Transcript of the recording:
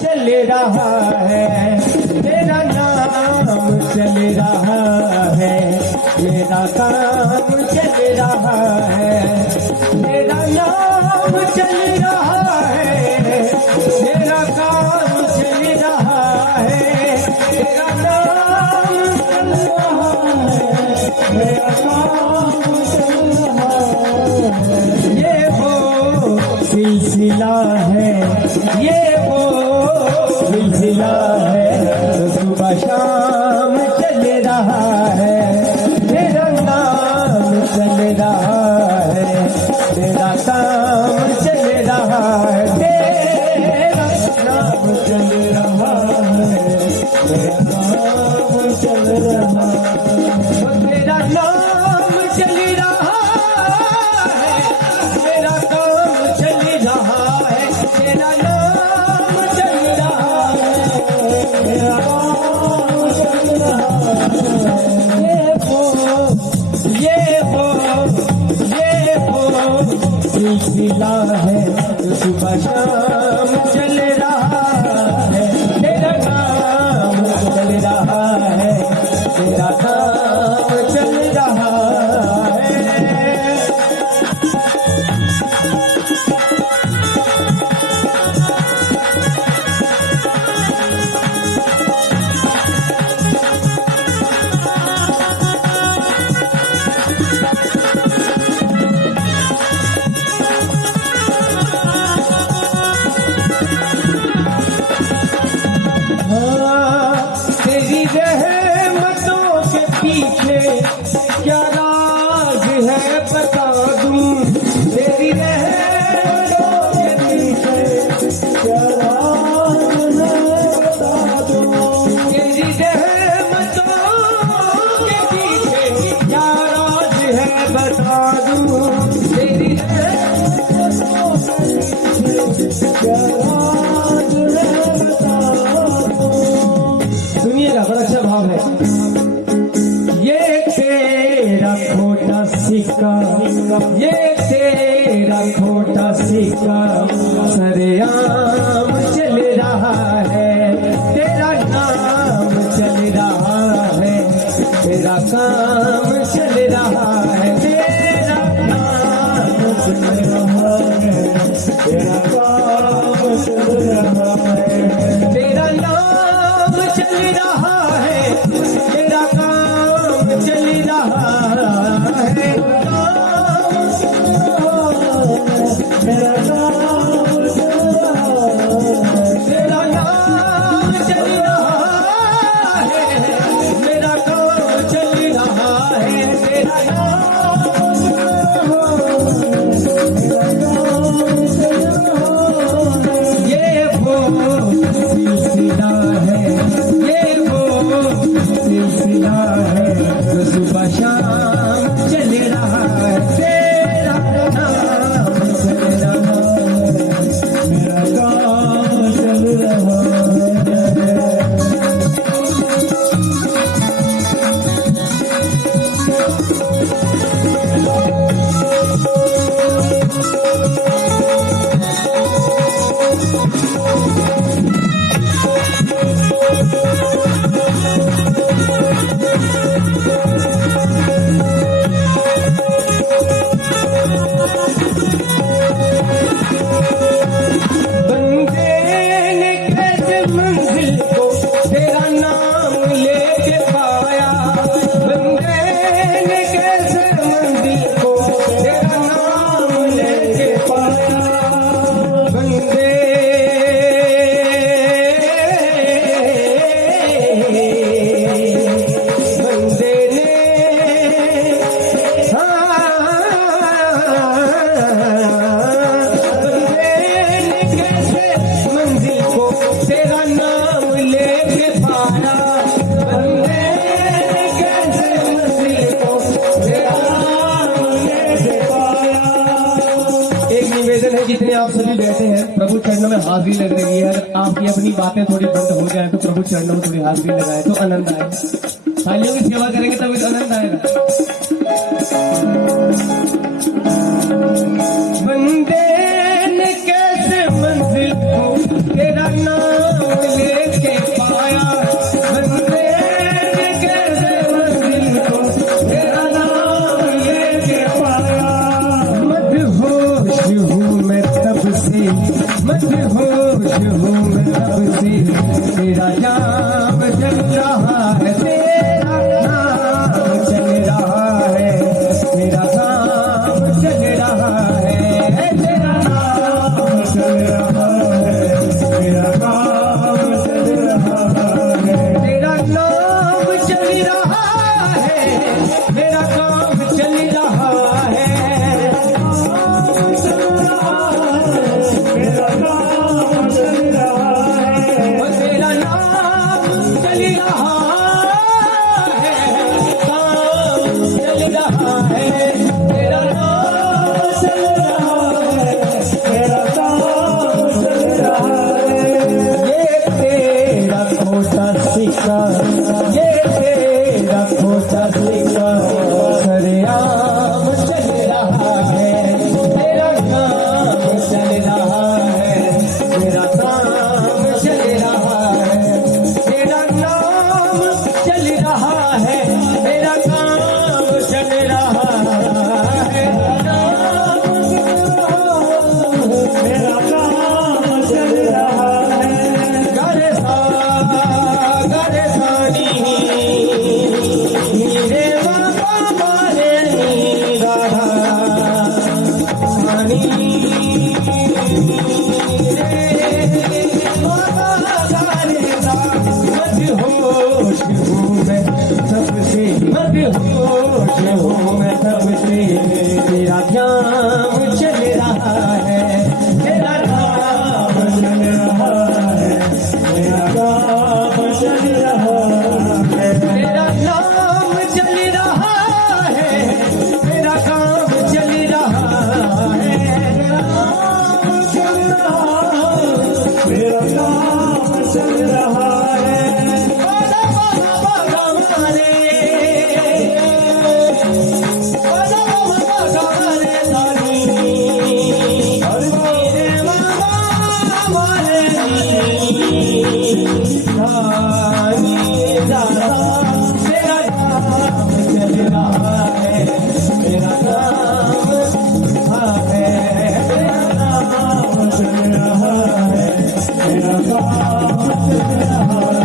चल रहा है, तेरा नाम चल रहा है, मेरा काम चल रहा है, तेरा नाम चल रहा है, मेरा काम चल रहा है, तेरा नाम चल रहा है, मेरा काम चल रहा है। ये वो सिलसिला है, ये वो सिलसिला है जो सुबह शाम चल रहा है, तेरा नाम चल रहा है, तेरा काम चल रहा है, तेरा नाम चल रहा है, तेरा नाम चल रहा है, तेरा नाम चल रहा है, तेरा काम चल रहा है, तेरा नाम चल रहा है, तेरा नाम चल रहा है। ये वो सिलसिला है जो सुबह शाम चल रहा है, तेरा नाम चल रहा है, तेरा काम चल रहा है। तेरी रहमतों के पीछे क्या राज है बता दूं, तेरी रहमतों के पीछे क्या राज है बता दूं, तेरी रहमतों के पीछे क्या राज है बता दूं, तेरी रहमतों के पीछे क्या राज है बता दूं। सुनिएगा, बड़ा अच्छा भाव है। ये तेरा खोटा सिक्का, ये तेरा खोटा सिक्का सरेआम चल रहा है, तेरा नाम चल रहा है, तेरा काम चल रहा है, तेरा नाम चल रहा है, तेरा काम चल रहा है, तेरा नाम चल रहा है, तेरा काम चल रहा है, तेरा नाम चल रहा है, तेरा नाम चल रहा है, मेरा काम चल रहा है, तेरा नाम चल रहा है। ये वो सिलसिला है, ये वो सिलसिला है जो सुबह शाम चल रहा है, तेरा नाम चल रहा है, मेरा काम चल रहा है। बंदे ने कैसे मंजिल को तेरा नाम लेके पाया, बंदे ने कैसे मंजिल को तेरा नाम लेके पाया, बंदे बंदे ने मंजिल को तेरा नाम लेके पाया, बंदे ने कैसे मंजिल को तेरा नाम लेके पाया। एक निवेदन है, जितने आप सभी बैठे हैं, प्रभु चरणों में हाजिरी लग रही है, अगर आपकी अपनी बातें थोड़ी बंद हो जाए तो प्रभु चरणों में थोड़ी हाजिरी लगाए तो आनंद आएगा। थालियों की सेवा करेंगे तभी तो आनंद आएगा। बंदे ने कैसे मंजिल को तेरा नाम हूँ मैं तब से तेरा नाम चल रहा है, तेरा नाम चल रहा है, मेरा काम चल रहा है, तेरा नाम चल रहा है, मेरा काम चल रहा है, तेरा नाम चल रहा है, मेरा काम चल रहा है, मेरा काम चल रहा है, तेरा नाम चल रहा है, काम चल रहा है, तेरा नाम चल रहा है, तेरा काम चल रहा है। ये तेरा खोटा सिक्का, ये तेरा खोटा सिक्का सरेआम चल रहा है, तेरा काम चल रहा है, तेरा काम चल रहा है, तेरा नाम चल रहा है, तेरा काम चल रहा है, मेरा काम चल रहा है। गरे सा नी रे बाबा मारे नी राधा नी रे बाबा गारे सा, मदहोश हूँ मैं सबसे, मदहोश हूँ मैं सबसे, तेरा नाम चल रहा है, तेरा नाम चल रहा है, मेरा नाम चल रहा है, तेरा नाम चल रहा है, मेरा काम चल रहा है, तेरा नाम चल रहा है, मेरा काम चल रहा है। बाबा बाबा बाबा मारे, बाबा बाबा बाबा मारे सानी, रे बाबा मारे सानी दादा, तेरा नाम चल रहा है, मेरा नाम है, तेरा नाम चल रहा है, मेरा काम चल रहा है।